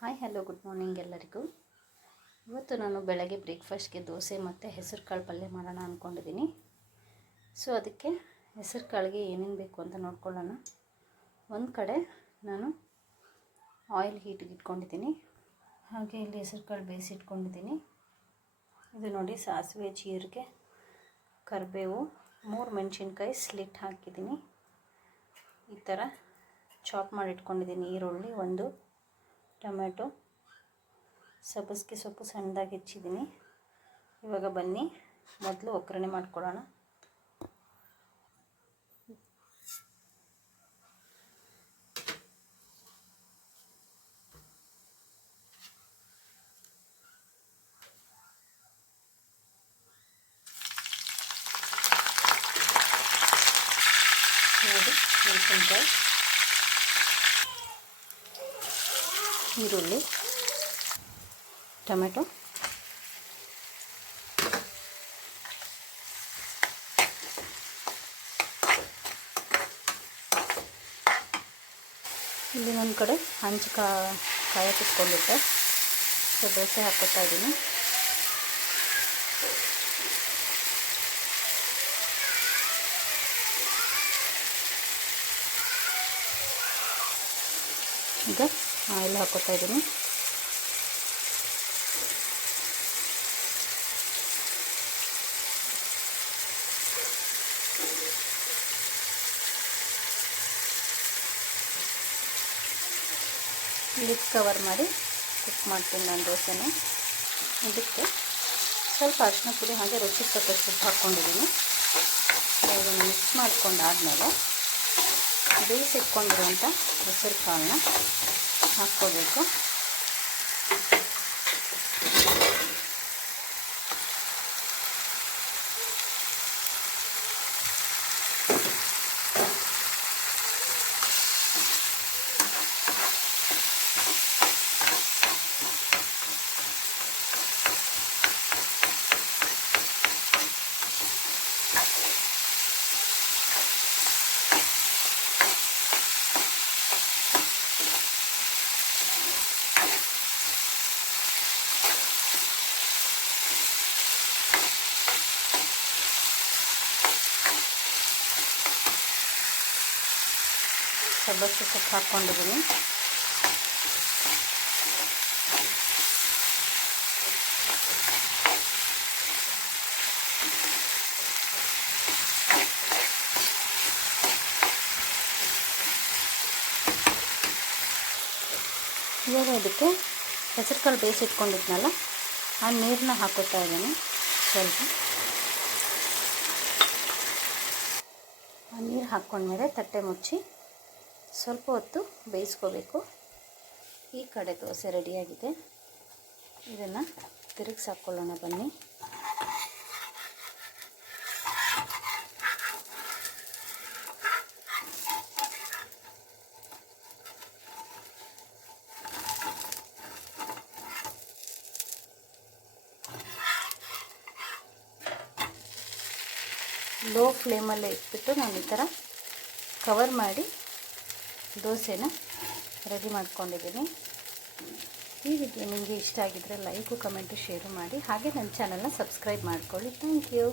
Hi hello good morning ಎಲ್ಲರಿಗೂ. ಇವತ್ತು ನಾನು ಬೆಳಗ್ಗೆ ಬ್ರೇಕ್ಫಾಸ್ಟ್ಗೆ ದೋಸೆ ಮತ್ತು ಹೆಸರು ಕಾಳು ಪಲ್ಯ ಮಾಡೋಣ ಅಂದ್ಕೊಂಡಿದ್ದೀನಿ. ಸೊ ಅದಕ್ಕೆ ಹೆಸರು ಕಾಳಿಗೆ ಏನೇನು ಬೇಕು ಅಂತ ನೋಡ್ಕೊಳ್ಳೋಣ. ಒಂದು ಕಡೆ ನಾನು ಆಯಿಲ್ ಹೀಟಿಗೆ ಇಟ್ಕೊಂಡಿದ್ದೀನಿ, ಹಾಗೆ ಇಲ್ಲಿ ಹೆಸರು ಕಾಳು ಬೇಯಿಸಿಟ್ಕೊಂಡಿದ್ದೀನಿ. ಇದು ನೋಡಿ, ಸಾಸಿವೆ, ಜೀರಿಗೆ, ಕರಿಬೇವು, 3 ಮೆಣಸಿನ್ಕಾಯಿ ಸ್ಲಿಟ್ ಹಾಕಿದ್ದೀನಿ. ಈ ಥರ ಚಾಪ್ ಮಾಡಿ ಇಟ್ಕೊಂಡಿದ್ದೀನಿ. ಈರುಳ್ಳಿ, 1 ಟೊಮೆಟೊ, ಸಬ್ಬಸಿಗೆ ಸೊಪ್ಪು ಸಣ್ಣದಾಗಿ ಹೆಚ್ಚಿದ್ದೀನಿ. ಇವಾಗ ಬನ್ನಿ ಮೊದಲು ಒಗ್ಗರಣೆ ಮಾಡ್ಕೊಳ್ಳೋಣ. ನೋಡಿ, ಮೆಣಸಿನ್ಕಾಯಿ, ಈರುಳ್ಳಿ, ಟೊಮೆಟೊ, ಇಲ್ಲಿ ಒಂದು ಕಡೆ ಹಂಚು ಕಾಯಕ್ಕೆ ಇಟ್ಕೊಂಡಿದ್ದೆ. ಸೊ ದೋಸೆ ಹಾಕ್ಕೊತಾ ಇದ್ದೀನಿ. ಈಗ ಆಯಿಲ್ ಹಾಕ್ಕೊತಾ ಇದ್ದೀನಿ. ಲಿಡ್ ಕವರ್ ಮಾಡಿ ಕುಕ್ ಮಾಡ್ತೀನಿ ನಾನು ದೋಸೆನ. ಇದಕ್ಕೆ ಸ್ವಲ್ಪ ಅರಿಶಿನ ಪುಡಿ ಹಾಗೆ ರುಚಿಗೆ ತಕ್ಕಷ್ಟು ಉಪ್ಪು ಹಾಕ್ಕೊಂಡಿದ್ದೀನಿ. ಇದನ್ನು ಮಿಕ್ಸ್ ಮಾಡ್ಕೊಂಡಾದಮೇಲೆ ಬೇಯಿಸಿಟ್ಕೊಂಡಿರುವಂಥ ಹೆಸರು ಕಾಳನ್ನ ಹಾಕ್ಕೋಬೇಕು. ಸಬ್ಬಸಿಗೆ ಸೊಪ್ಪು ಹಾಕ್ಕೊಂಡಿದ್ದೀನಿ. ಇವಾಗ ಇದಕ್ಕೆ ಹೆಸರು ಕಾಳು ಬೇಯಿಸಿಟ್ಕೊಂಡಿದ್ನಲ್ಲ, ಆ ನೀರನ್ನ ಹಾಕೋತಾ ಇದ್ದೀನಿ. ಸ್ವಲ್ಪ ಆ ನೀರು ಹಾಕ್ಕೊಂಡ್ಮೇಲೆ ತಟ್ಟೆ ಮುಚ್ಚಿ ಸ್ವಲ್ಪ ಹೊತ್ತು ಬೇಯಿಸ್ಕೋಬೇಕು. ಈ ಕಡೆ ದೋಸೆ ರೆಡಿಯಾಗಿದೆ. ಇದನ್ನು ತಿರುಗಿಸಿ ಹಾಕ್ಕೊಳ್ಳೋಣ ಬನ್ನಿ. ಲೋ ಫ್ಲೇಮಲ್ಲೇ ಇಟ್ಬಿಟ್ಟು ನಾನು ಈ ಥರ ಕವರ್ ಮಾಡಿ ದೋಸೆನ ರೆಡಿ ಮಾಡ್ಕೊಂಡಿದ್ದೀನಿ. ಈ ವಿಡಿಯೋ ನಿಮಗೆ ಇಷ್ಟ ಆಗಿದ್ದರೆ ಲೈಕು, ಕಮೆಂಟು, ಶೇರು ಮಾಡಿ. ಹಾಗೆ ನನ್ನ ಚಾನಲ್ನ ಸಬ್ಸ್ಕ್ರೈಬ್ ಮಾಡ್ಕೊಳ್ಳಿ. Thank you.